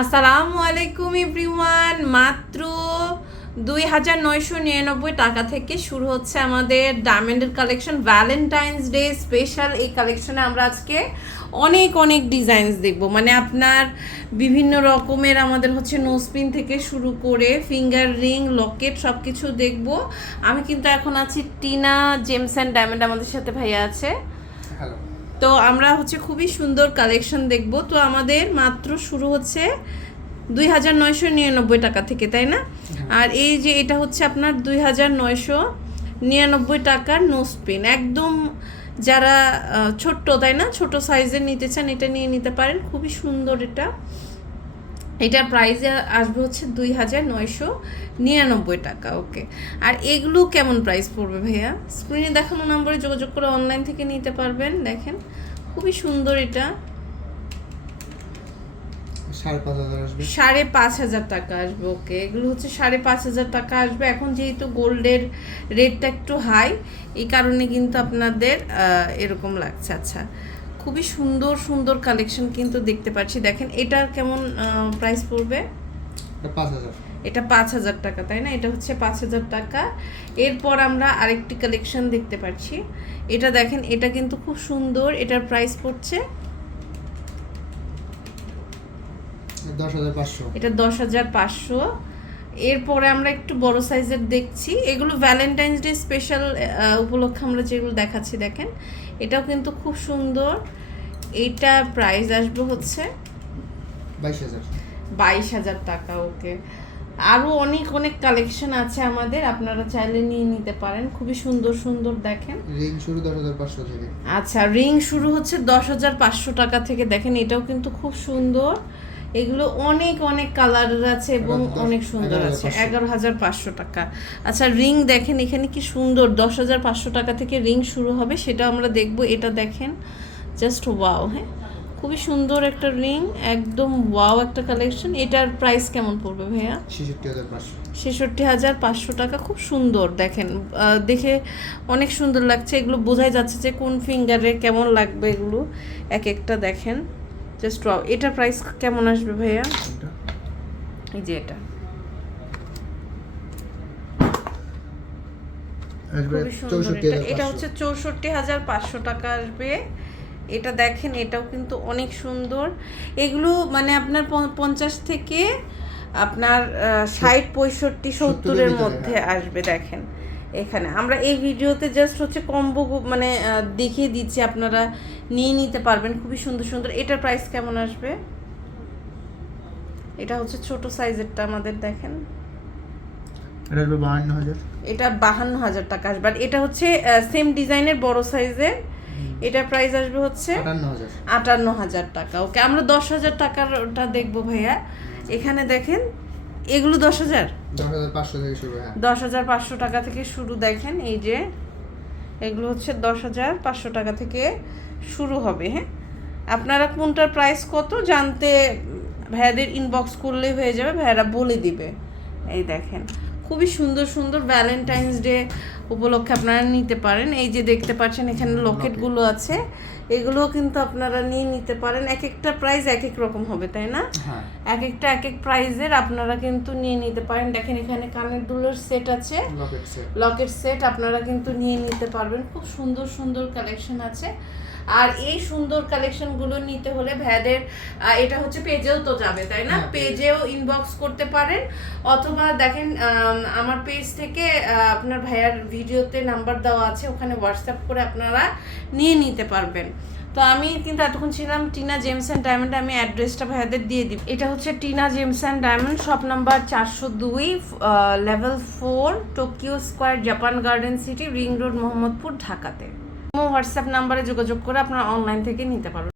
আসসালামু আলাইকুম এভরিওয়ান। মাত্র দুই হাজার নয়শো নিরানব্বই টাকা থেকে শুরু হচ্ছে আমাদের ডায়মন্ডের কালেকশন। ভ্যালেন্টাইন্স ডে স্পেশাল এই কালেকশনে আমরা আজকে অনেক অনেক ডিজাইনস দেখব। মানে আপনার বিভিন্ন রকমের আমাদের হচ্ছে নোসপিন থেকে শুরু করে ফিঙ্গার রিং লকেট সব কিছু দেখব। আমি কিন্তু এখন আছি টিনা জেমস অ্যান্ড ডায়মন্ড আমাদের সাথে ভাইয়া আছে। হ্যালো তো আমরা হচ্ছে খুবই সুন্দর কালেকশন দেখব। তো আমাদের মাত্র শুরু হচ্ছে দুই হাজার নয়শো নিরানব্বই টাকা থেকে তাই না? আর এই যে এটা হচ্ছে আপনার দুই হাজার নয়শো নিরানব্বই টাকার নোসপিন একদম যারা ছোট্ট তাই না? ছোট সাইজের নিতে চান এটা নিয়ে নিতে পারেন। খুবই সুন্দর এটা। এটা প্রাইসে আসবে হচ্ছে দুই হাজার নয়শো নিরানব্বই টাকা ওকে আর এগুলো কেমন প্রাইস পড়বে ভাইয়া? স্ক্রিনে দেখানো নম্বরে যোগাযোগ করে অনলাইন থেকে নিতে পারবেন দেখেন। খুবই সুন্দর এটা। সাড়ে পাঁচ হাজার টাকা আসবে ওকে এগুলো হচ্ছে সাড়ে পাঁচ হাজার টাকা আসবে। এখন যেহেতু গোল্ডের রেটটা একটু হাই এই কারণে কিন্তু আপনাদের এরকম লাগছে। আচ্ছা খুবই সুন্দর সুন্দর কালেকশন কিন্তু দেখতে পাচ্ছি। দেখেন এটার কেমন প্রাইস পড়বে? এটা পাঁচ হাজার। এটা পাঁচ হাজার টাকা তাই না? এটা হচ্ছে পাঁচ হাজার টাকা। এরপর আমরা আরেকটি কালেকশন দেখতে পাচ্ছি। এটা দেখেন এটা কিন্তু খুব সুন্দর। এটার প্রাইস পড়ছে এটা দশ হাজার পাঁচশো। এরপরে আমরা একটু বড় সাইজের দেখছি। এগুলো ভ্যালেন্টাইন্স ডে স্পেশাল উপলক্ষে আমরা যেগুলো দেখাচ্ছি দেখেন। এটাও কিন্তু খুব সুন্দর। এইটা প্রাইস আসবে হচ্ছে বাইশ হাজার। বাইশ হাজার টাকা ওকে। আরও অনেক অনেক কালেকশন আছে আমাদের। আপনারা চাইলে নিয়ে নিতে পারেন। খুবই সুন্দর সুন্দর দেখেন। রিং শুরু দশ হাজার পাঁচশো থেকে। আচ্ছা রিং শুরু হচ্ছে দশ হাজার পাঁচশো টাকা থেকে। দেখেন এটাও কিন্তু খুব সুন্দর। এগুলো অনেক অনেক কালারের আছে এবং অনেক সুন্দর আছে। এগারো হাজার পাঁচশো টাকা। আচ্ছা রিং দেখেন এখানে কি সুন্দর। দশ হাজার পাঁচশো টাকা থেকে রিং শুরু হবে সেটা আমরা দেখব। এটা দেখেন জাস্ট ওয়াও হ্যাঁ? খুবই সুন্দর একটা রিং একদম ওয়াও একটা কালেকশন এটার প্রাইস কেমন পড়বে ভাইয়া? ছেষট্টি হাজার পাঁচশো। ছেষট্টি হাজার পাঁচশো টাকা খুব সুন্দর দেখেন। দেখে অনেক সুন্দর লাগছে। এগুলো বোঝাই যাচ্ছে যে কোন ফিঙ্গারে কেমন লাগবে এগুলো। এক একটা দেখেন। জাস্ট এটার প্রাইস কেমন আসবে ভাইয়া? এই যে এটা। এটা। এটা হচ্ছে চৌষট্টি হাজার পাঁচশো টাকা আসবে। এটা দেখেন এটাও কিন্তু অনেক সুন্দর। এগুলো মানে আপনার পঞ্চাশ থেকে আপনার ষাট পঁয়ষট্টি সত্তরের মধ্যে হ্যাঁ। আসবে দেখেন। এখানে। আমরা এই ভিডিওতে জাস্ট হচ্ছে কম্বো মানে দেখিয়ে দিচ্ছি আপনারা নিয়ে নিতে পারবেন। খুবই সুন্দর সুন্দর। এটার প্রাইস কেমন আসবে? এটা হচ্ছে ছোট সাইজেরটা আমাদের দেখেন। এটা বাহান্ন হাজার। টাকা আসবে। আর এটা হচ্ছে সেম ডিজাইনের বড় সাইজের এটার প্রাইস আসবে হচ্ছে আটান্ন হাজার। টাকা। ওকে আমরা দশ হাজার টাকার ওটা দেখব ভাইয়া। এখানে দেখেন এগুলো দশ হাজার? দশ হাজার পাঁচশো থেকে শুরু হ্যাঁ। দশ হাজার পাঁচশো টাকা থেকে শুরু দেখেন এই যে এগুলো হচ্ছে দশ হাজার পাঁচশো টাকা থেকে শুরু হবে হ্যাঁ। আপনারা কোনটার প্রাইস কত জানতে ভাইয়াদের ইনবক্স করলেই হয়ে যাবে ভাইয়ারা বলে দিবে। এই দেখেন। খুবই সুন্দর সুন্দর ভ্যালেন্টাইন্স ডে উপলক্ষে আপনারা নিতে পারেন। এই যে দেখতে পাচ্ছেন এখানে লকেটগুলো আছে। এগুলোও কিন্তু আপনারা নিয়ে নিতে পারেন। এক একটা প্রাইস এক এক রকম হবে তাই না? হ্যাঁ। এক একটা এক এক প্রাইজের আপনারা কিন্তু নিয়ে নিতে পারেন। দেখেন এখানে কানের দুলের সেট আছে। লকেট সেট আপনারা কিন্তু নিয়ে নিতে পারবেন। খুব সুন্দর সুন্দর কালেকশন আছে। আর এই সুন্দর কালেকশনগুলো নিতে হলে ভ্যাদের এটা হচ্ছে পেজেও তো যাবে তাই না? হ্যাঁ। পেজেও ইনবক্স করতে পারেন। অথবা দেখেন আমার পেজ থেকে আপনার ভাইয়ার ভিডিওতে নাম্বার দেওয়া আছে, ওখানে হোয়াটসঅ্যাপ করে আপনারা নিয়ে নিতে পারবেন। তো আমি কিন্তু এতক্ষণ ছিলাম টিনা জেমস অ্যান্ড ডায়মন্ড আমি অ্যাড্রেসটা ভাইয়াদের দিয়ে দিব। এটা হচ্ছে Tina James and diamond shop number চারশো দুই level four Tokyo square Japan garden city ring road Mohammadpur ঢাকাতে হোয়াটসঅ্যাপ নাম্বারে যোগাযোগ করে আপনারা অনলাইন থেকে নিতে পারবেন।